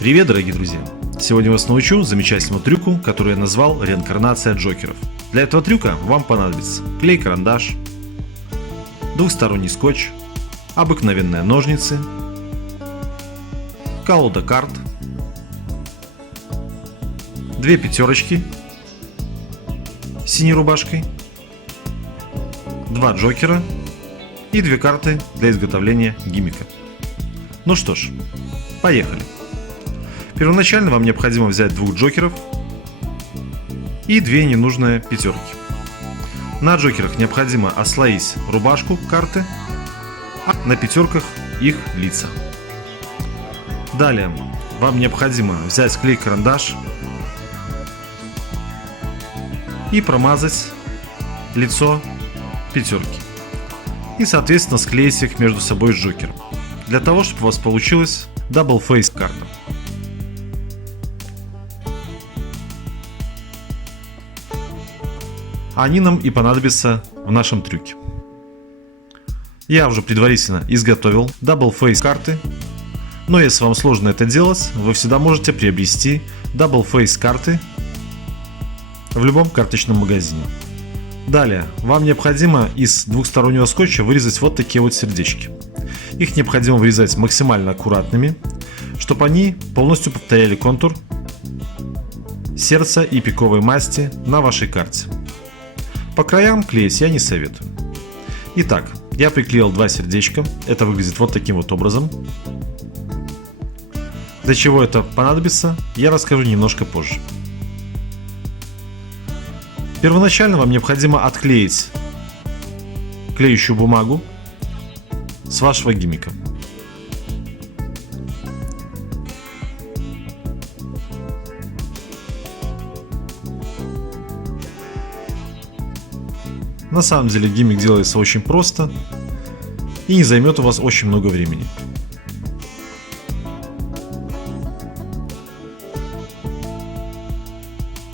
Привет, дорогие друзья! Сегодня вас научу замечательному трюку, который я назвал реинкарнация Джокеров. Для этого трюка вам понадобится клей-карандаш, двухсторонний скотч, обыкновенные ножницы, колода карт, две пятерочки с синей рубашкой, два Джокера и две карты для изготовления гиммика. Ну что ж, поехали! Первоначально вам необходимо взять двух Джокеров и две ненужные пятерки. На Джокерах необходимо ослоить рубашку карты, а на пятерках их лица. Далее вам необходимо взять клей-карандаш и промазать лицо пятерки. И соответственно склеить их между собой с Джокером. Для того, чтобы у вас получилась Double Face карта. Они нам и понадобятся в нашем трюке. Я уже предварительно изготовил Double Face карты, но если вам сложно это делать, вы всегда можете приобрести Double Face карты в любом карточном магазине. Далее вам необходимо из двухстороннего скотча вырезать вот такие вот сердечки. Их необходимо вырезать максимально аккуратными, чтобы они полностью повторяли контур сердца и пиковой масти на вашей карте. По краям клеить я не советую. Итак, я приклеил два сердечка. Это выглядит вот таким вот образом. Для чего это понадобится, я расскажу немножко позже. Первоначально вам необходимо отклеить клеющую бумагу с вашего гиммика. На самом деле гиммик делается очень просто и не займет у вас очень много времени.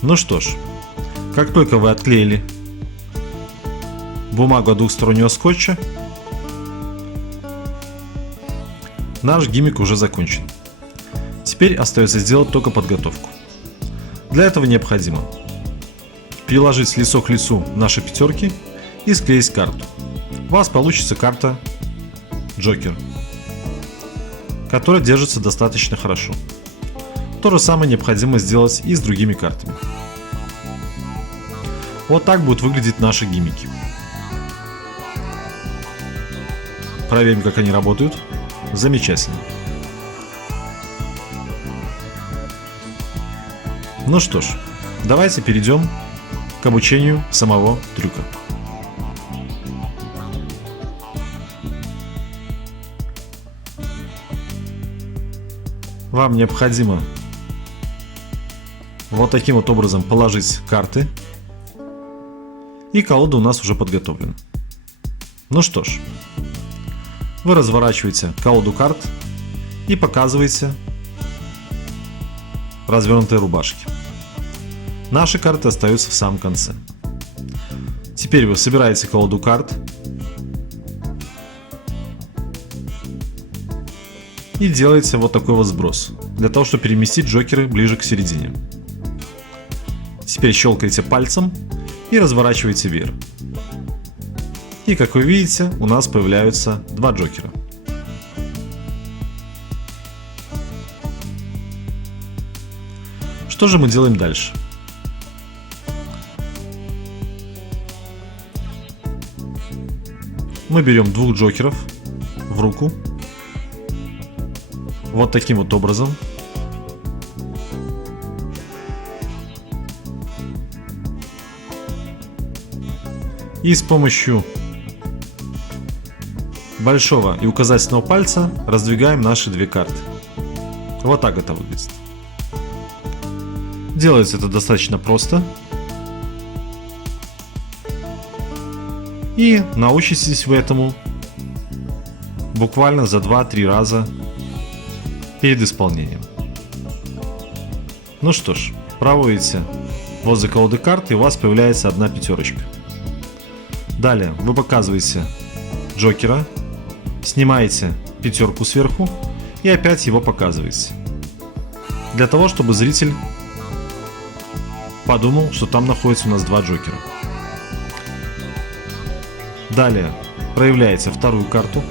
Ну что ж, как только вы отклеили бумагу от двухстороннего скотча, наш гиммик уже закончен. Теперь остается сделать только подготовку. Для этого необходимо приложить лицо к лицу наши пятерки и склеить карту. У вас получится карта Джокер, которая держится достаточно хорошо. То же самое необходимо сделать и с другими картами. Вот так будут выглядеть наши гиммики. Проверим, как они работают. Замечательно. Ну что ж, давайте перейдем к обучению самого трюка. Вам необходимо вот таким вот образом положить карты. И колода у нас уже подготовлена. Ну что ж, вы разворачиваете колоду карт и показываете развернутые рубашки. Наши карты остаются в самом конце. Теперь вы собираете колоду карт и делаете вот такой вот сброс, для того, чтобы переместить Джокеры ближе к середине. Теперь щелкаете пальцем и разворачиваете веер. И как вы видите, у нас появляются два Джокера. Что же мы делаем дальше? Мы берем двух Джокеров в руку. Вот таким вот образом. И с помощью большого и указательного пальца раздвигаем наши две карты. Вот так это выглядит. Делается это достаточно просто. И научитесь вы этому буквально за 2-3 раза перед исполнением. Ну что ж, проводите возле колоды карт, и у вас появляется одна пятерочка. Далее вы показываете Джокера, снимаете пятерку сверху и опять его показываете. для того, чтобы зритель подумал, что там находится у нас 2 джокера. Далее проявляете вторую карту,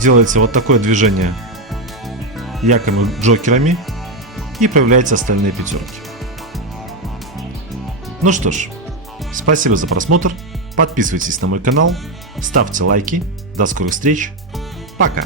делаете вот такое движение яками джокерами и проявляете остальные пятерки. Ну что ж, спасибо за просмотр, подписывайтесь на мой канал, ставьте лайки, до скорых встреч, пока!